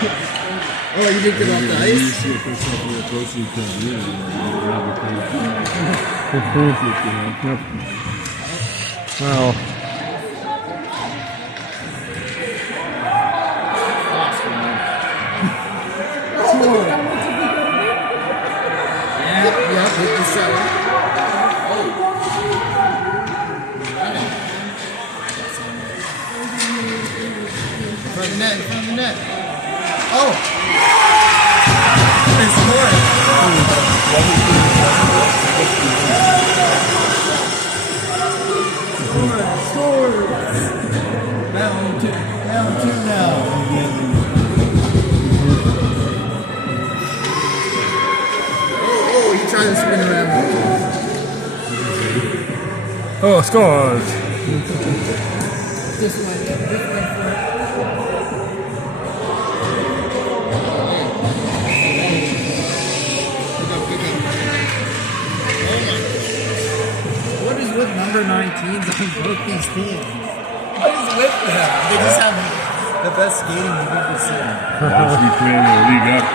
Oh, you did get off the ice? You see a person up real close to each other. Yeah, you grab the Yep. Well. Yeah, hit the center. In front of the net, in front of the net. Oh! They scored! Scored! Down two now. Oh, he tried to spin around. Oh, scores! This one for it. What is with number 19s on both these teams? What is with them? They just have the best skating you've ever seen. Watch me playing in the league up.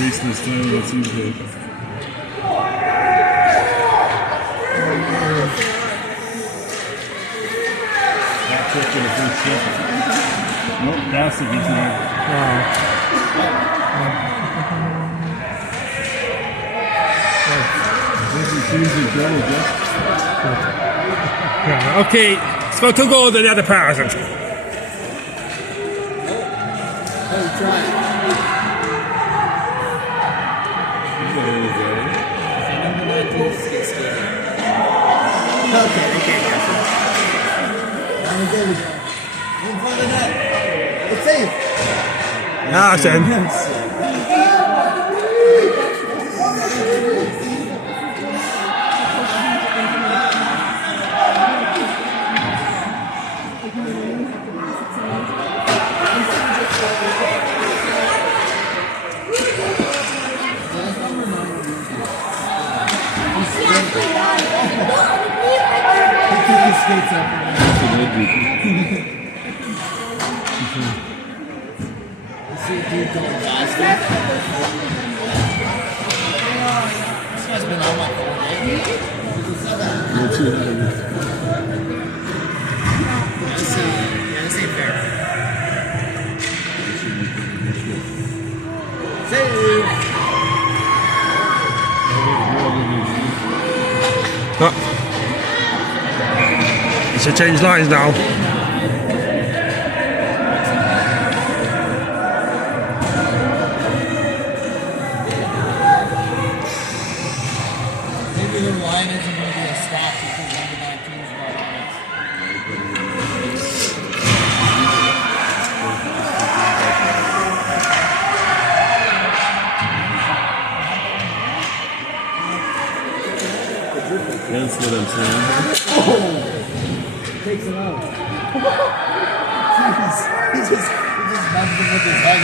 Wasting his time, that seems like. Not touching the first second. Nope, that's a good time. Yeah, okay, it's about 2 goals in the other person. Oh, try it. Number 19 skate skating. Okay. There we go. In front of the net. It's safe. Ah, Sam. Skates up. See a dude going faster. This guy's been on my phone, This ain't fair. Save! You should change lines now. Maybe the line isn't going to be a stop because number 19 is not on it. That's what I'm saying. Takes it out. He just bumped him with his head.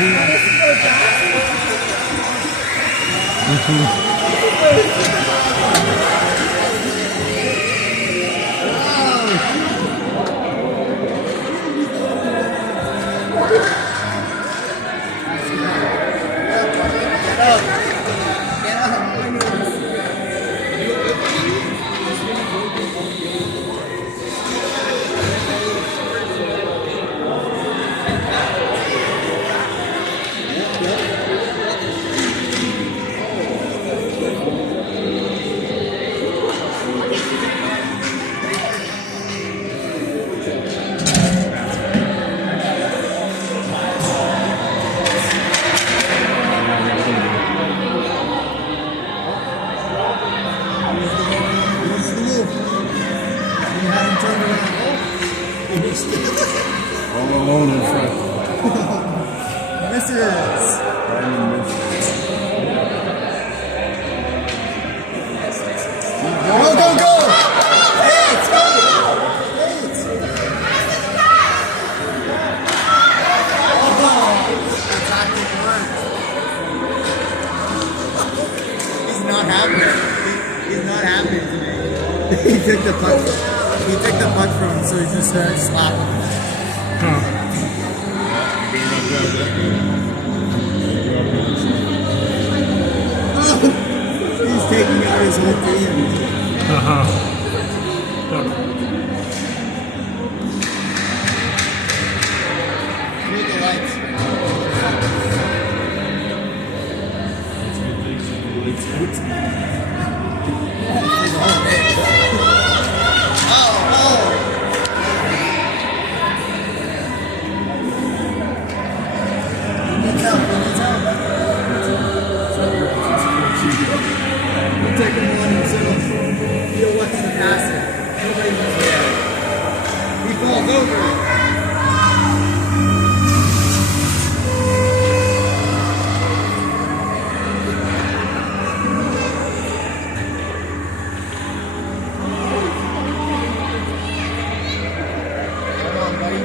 All alone in front. Misses. Go! Hey, let's go! He's not happy today. He took the puck from him, so he just started slapping him. Huh. Hear the lights. Take him on himself. He'll watch the passing. Nobody was there. He falls over it. Come on, buddy.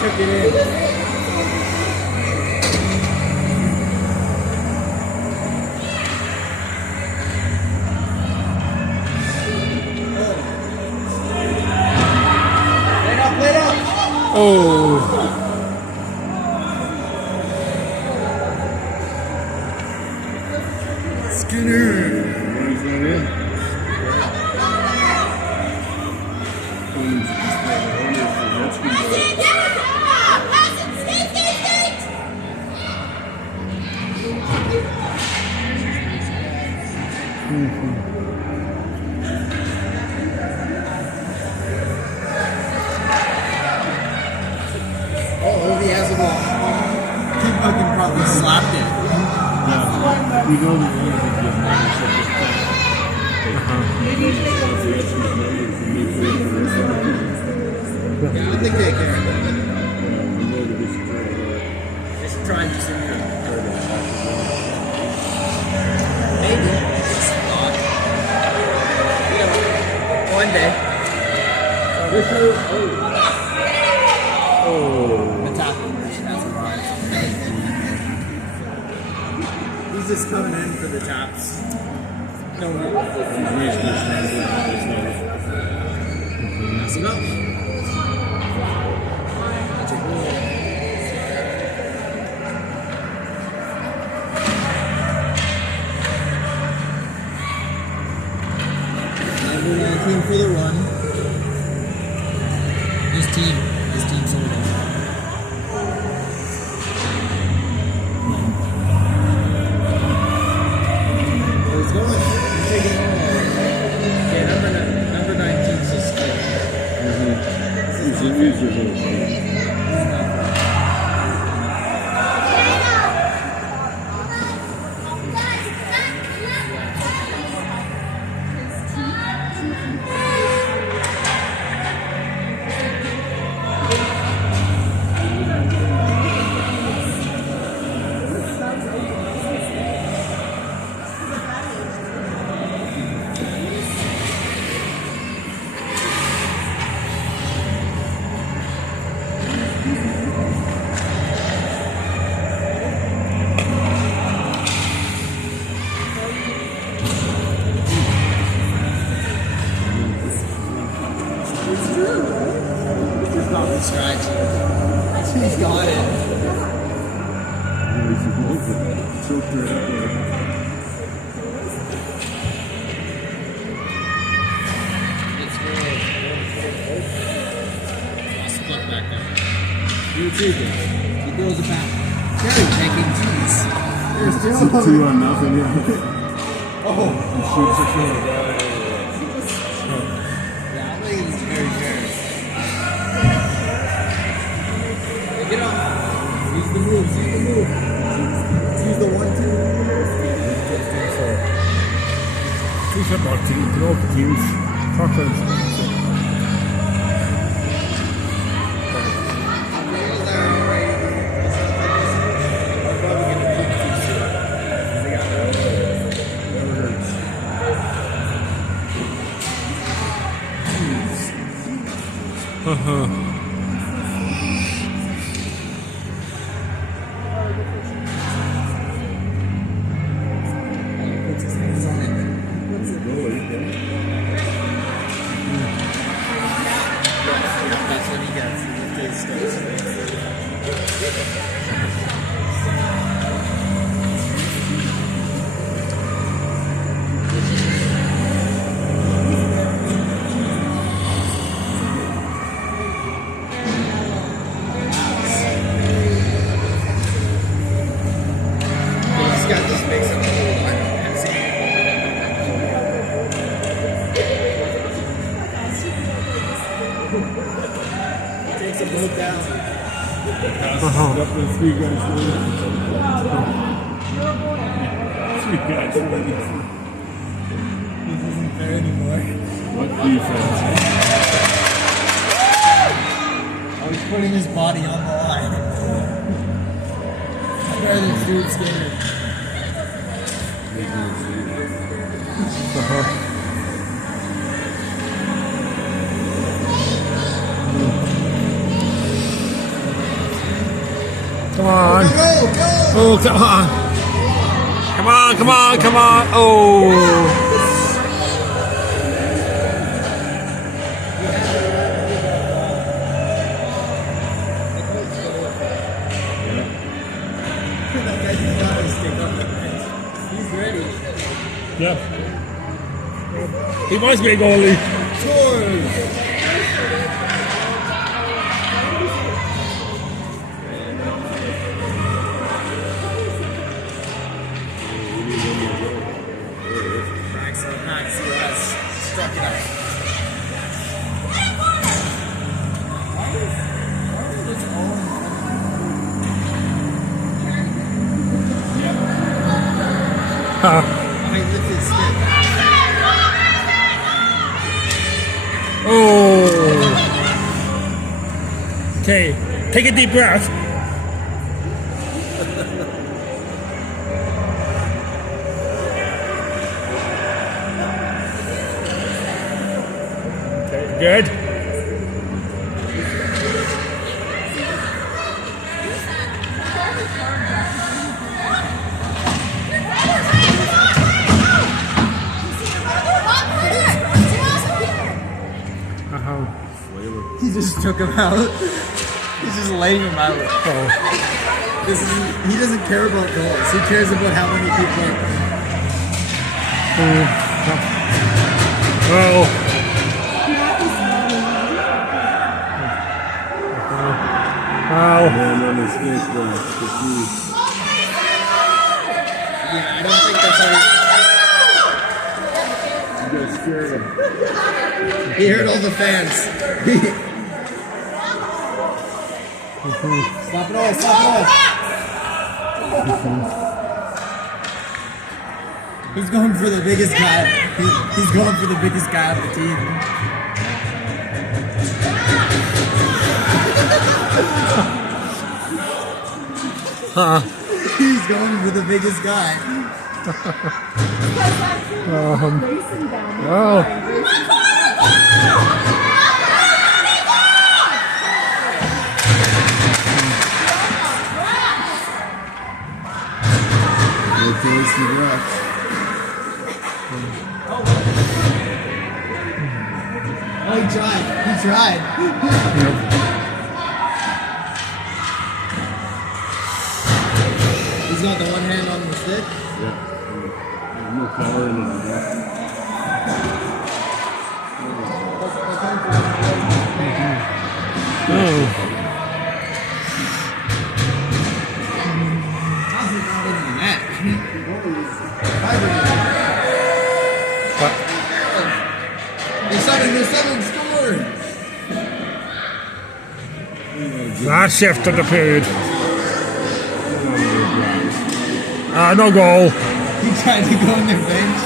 Took it in. Play up. Oh. Skinner. Where's that in? Oh, he has a ball. He fucking probably slapped it. Yeah. We know that one of the kids never said this thing. Yeah, I think they care. They should try and just in here. Maybe. It's not. Yeah. One day. The top version has arrived. He's just coming in for the tops. No, that's enough. Number 19 for the run. His team sold him. Where he's going? He's taking it all. Yeah, number 19 is his skill. He's a user. Scratch. He's got it. It's good. I'll split back there. You take it. He throws it back. Cherry picking, jeez. There's still 2-0, yeah. Oh. He shoots it from the guy. Yeah, I think it's very fair. Get on. Use the moves. Use the move. Use the 1-2. Two football teams, all the teams. Conference. Puts his hands on it. That's what he gets. He this guy just makes it cool. Takes a boat down. Up the three guys. Three guys. This isn't fair anymore. What defense? Oh, he's putting his body on the line. Better than food skater. Come on. Go, go! Oh, come on. Come on, come on, come on. Oh. That guy just got his stick on the bench. He's ready. Yep. He wants to be a goalie. Tours! Max US struck it out. I lift his stick. Oh. Okay, take a deep breath. Okay, good. He just took him out. He's just laying him out. Oh. He doesn't care about goals. He cares about how many people are. Oh. Wow. Yeah, I don't think that's how You guys scared him. he heard all the fans. Stop it all, stop it all. He's going for the biggest guy. He's going for the biggest guy on the team. He's going for the biggest guy. Oh. Oh, he tried. He tried. He's got the one hand on the stick. Yeah. No power in it. How's it not in the net? They shot into 7 scored. Last shift of the period. No goal. He tried to go on their bench.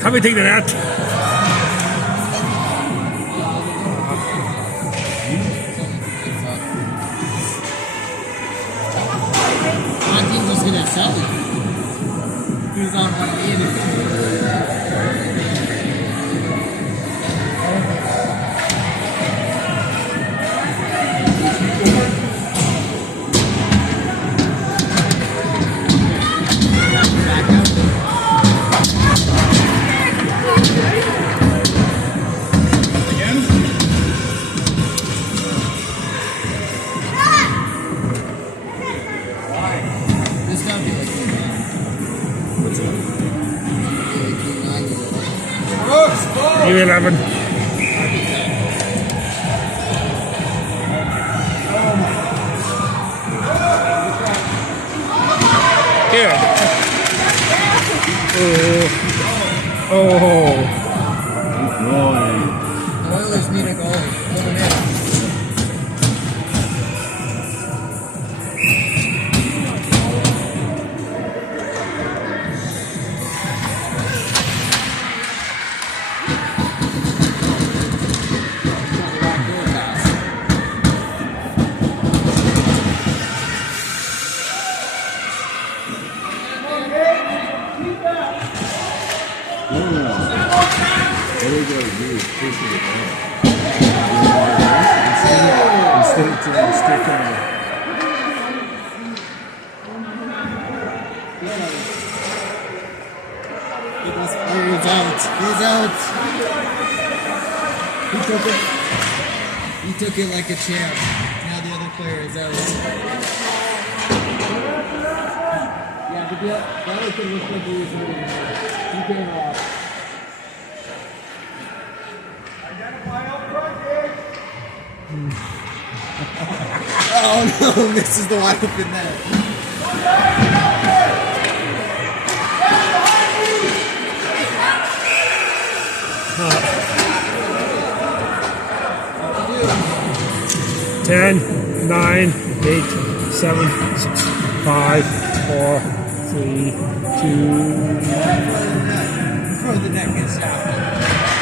Can we take the net? This gotta be like What's up? U11. Good. Oh. Boy. the Oilers need a goal. Put him in. There we go, dude. Push it down. Instead of trying to stick on it. He's out. He's out. He took it like a champ. Now the other player is out. Yeah, but that other thing looks like he was hurting him. He came off. Oh no, misses the wide open net. Ten, 9, 8, 7, 6, 5, 4, 3, 2. Before the net gets out.